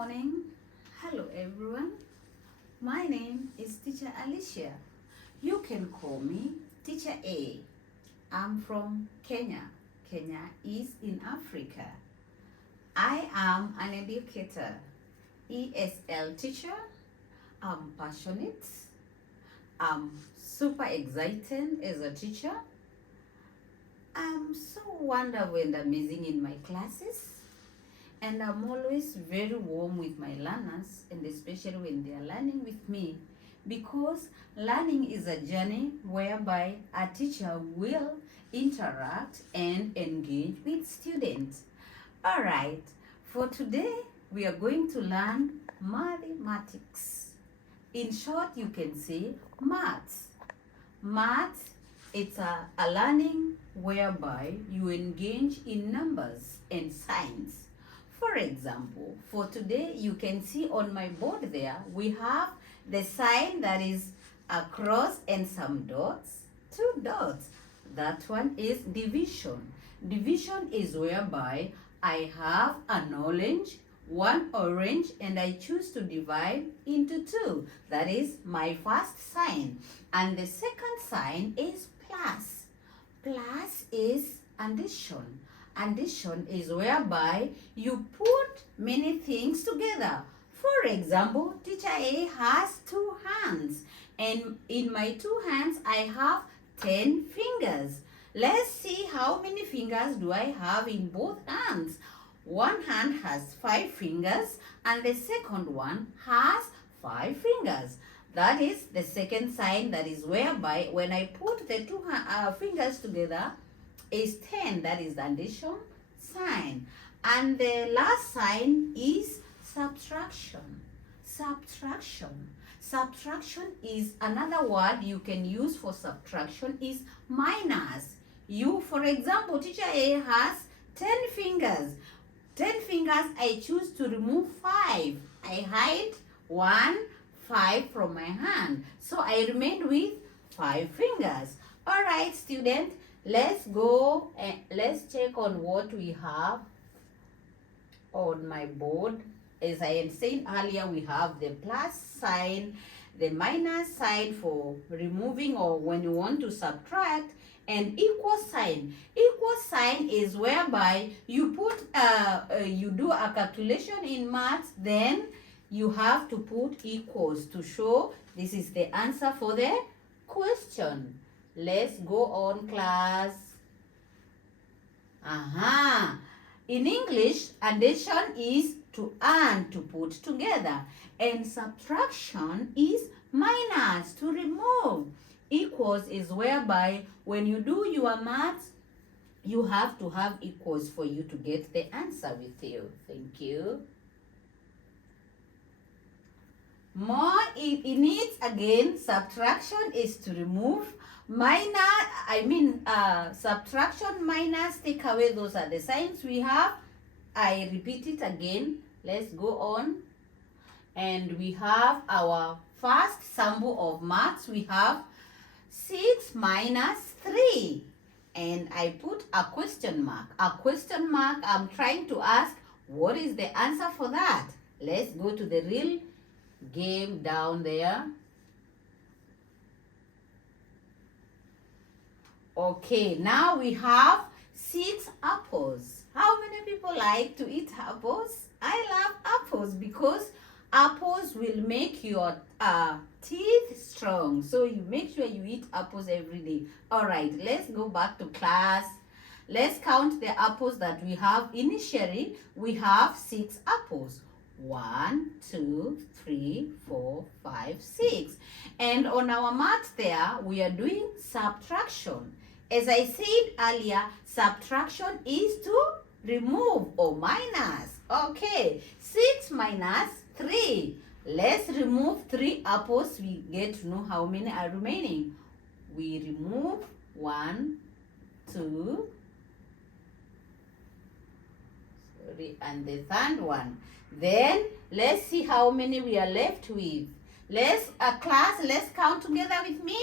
morning. Hello everyone. My name is Teacher Alicia. You can call me Teacher A. I'm from Kenya. Kenya is in Africa. I am an educator, ESL teacher. I'm passionate. I'm super excited as a teacher. I'm so wonderful and amazing in my classes. And I'm always very warm with my learners, and especially when they are learning with me, because learning is a journey whereby a teacher will interact and engage with students. All right, for today, we are going to learn mathematics. In short, you can say maths. Maths, it's a learning whereby you engage in numbers and signs. For example, for today, you can see on my board there, we have the sign that is a cross and some dots, 2 dots. That one is division. Division is whereby I have an orange, one orange, and I choose to divide into 2. That is my first sign. And the second sign is plus. Plus is addition. Addition is whereby you put many things together. For example, Teacher A has 2 hands, and in my 2 hands I have 10 fingers. Let's see how many fingers do I have in both hands. One hand has 5 fingers and the second one has 5 fingers. That is the second sign, that is whereby when I put the 2 fingers together is 10, that is the addition sign. And the last sign is subtraction. Subtraction. Subtraction is another word you can use for subtraction is minus. You, for example, Teacher A has 10 fingers. 10 fingers, I choose to remove 5. I hide 1, 5 from my hand. So I remain with 5 fingers. All right, student. Let's go and let's check on what we have on my board. As I had said earlier, we have the plus sign, the minus sign for removing or when you want to subtract, and equal sign. Equal sign is whereby you put you do a calculation in maths, then you have to put equals to show this is the answer for the question. Let's go on, class. In English, addition is to add, to put together. And subtraction is minus, to remove. Equals is whereby when you do your maths, you have to have equals for you to get the answer with you. Thank you. More in it again, subtraction is to remove. Subtraction, minus, take away, those are the signs we have. I repeat it again. Let's go on. And we have our first sample of maths. We have 6 minus 3. And I put a question mark. A question mark, I'm trying to ask, what is the answer for that? Let's go to the real game down there. Okay, now we have 6 apples. How many people like to eat apples? I love apples because apples will make your teeth strong. So you make sure you eat apples every day. All right, let's go back to class. Let's count the apples that we have. Initially, we have 6 apples. 1, 2, 3, 4, 5, 6. And on our mat there, we are doing subtraction. As I said earlier, subtraction is to remove or minus. Okay, 6 minus 3. Let's remove 3 apples. We get to know how many are remaining. We remove 1, 2, and the third one. Then let's see how many we are left with. Class, let's count together with me.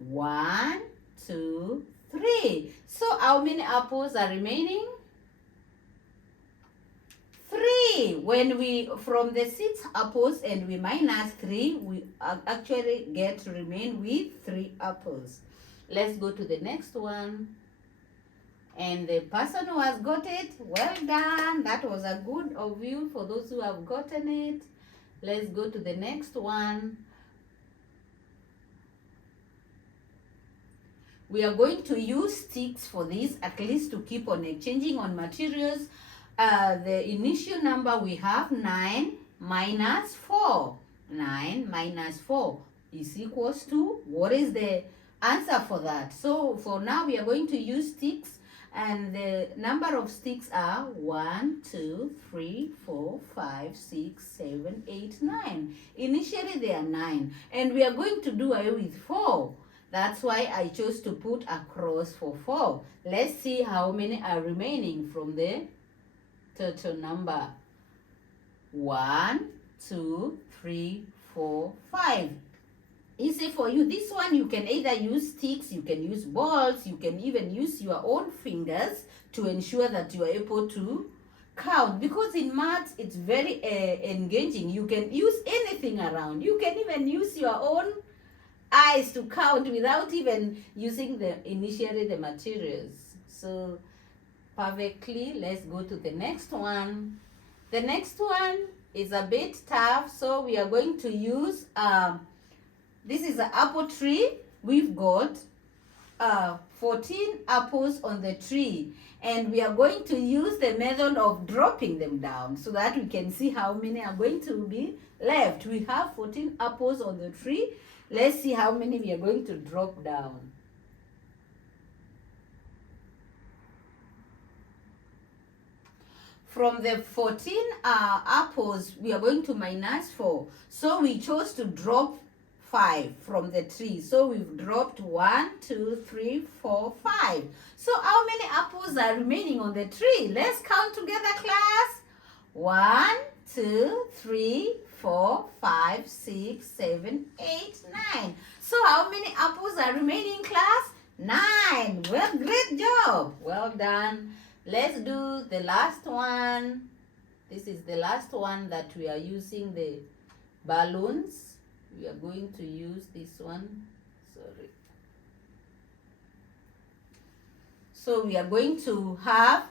1, 2, 3. So how many apples are remaining? 3. 3. When we, from the 6 apples and we minus 3, we actually get to remain with 3 apples. Let's go to the next one. And the person who has got it, well done. That was a good overview for those who have gotten it. Let's go to the next one. We are going to use sticks for this, at least to keep on exchanging on materials. The initial number we have 9 minus 4. 9 minus 4 is equals to, what is the answer for that? So for now we are going to use sticks, and the number of sticks are 1, 2, 3, 4, 5, 6, 7, 8, 9. Initially they are 9, and we are going to do away with 4. That's why I chose to put a cross for 4. Let's see how many are remaining from the total number. 1, 2, 3, 4, 5. Easy for you. This one you can either use sticks, you can use balls, you can even use your own fingers to ensure that you are able to count. Because in maths it's very engaging. You can use anything around. You can even use your own eyes to count without even using initially the materials. So perfectly. Let's go to the next one. The next one is a bit tough, so we are going to use this is an apple tree. We've got 14 apples on the tree, and we are going to use the method of dropping them down so that we can see how many are going to be left. We have 14 apples on the tree. Let's see how many we are going to drop down. From the 14 apples, we are going to minus 4. So we chose to drop 5 from the tree. So we've dropped 1, 2, 3, 4, 5. So how many apples are remaining on the tree? Let's count together, class. 1, 2, 3, 4, 5, 6, 7, 8, 9. So how many apples are remaining, class? 9. Well, great job. Well done. Let's do the last one. This is the last one that we are using the balloons. We are going to use this one. Sorry. So we are going to have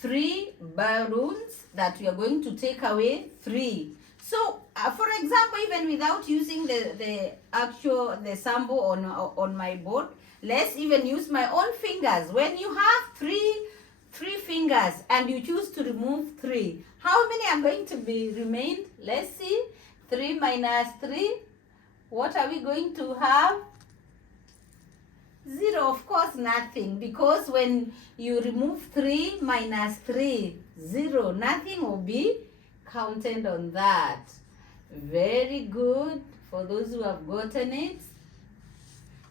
3 balloons that we are going to take away 3. So for example, even without using the sample on my board, let's even use my own fingers. When you have three fingers and you choose to remove 3, how many are going to be remained? Let's see. 3 minus 3. What are we going to have? 0, of course, nothing. Because when you remove 3 minus 3, 0, nothing will be counted on that. Very good for those who have gotten it.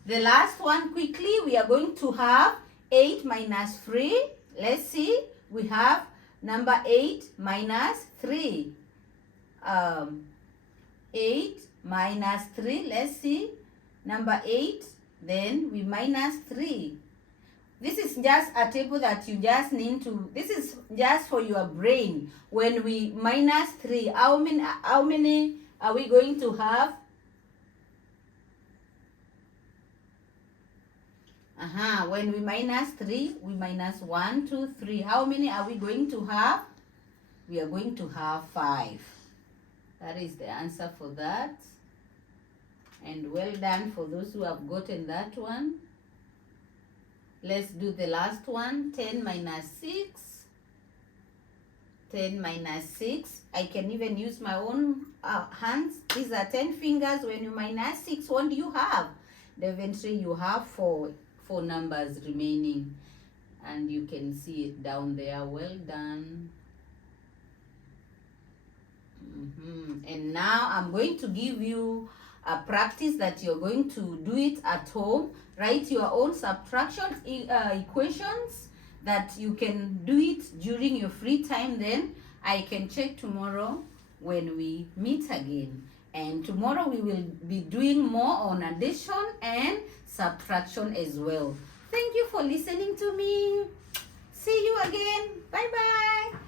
The last one, quickly, we are going to have 8 minus 3. Let's see. We have number 8 minus 3. 8 minus 3. Let's see. Number 8. Then we minus 3. This is just a table that you just need to, this is just for your brain. When we minus 3, how many are we going to have? When we minus 3, we minus 1, 2, 3. How many are we going to have? We are going to have 5. That is the answer for that. And well done for those who have gotten that one. Let's do the last one. 10 minus 6. 10 minus 6. I can even use my own hands. These are 10 fingers. When you minus 6, what do you have? Eventually you have 4 numbers remaining. And you can see it down there. Well done. And now I'm going to give you a practice that you're going to do it at home. Write your own subtraction equations that you can do it during your free time. Then I can check tomorrow when we meet again. And tomorrow we will be doing more on addition and subtraction as well. Thank you for listening to me. See you again. Bye-bye.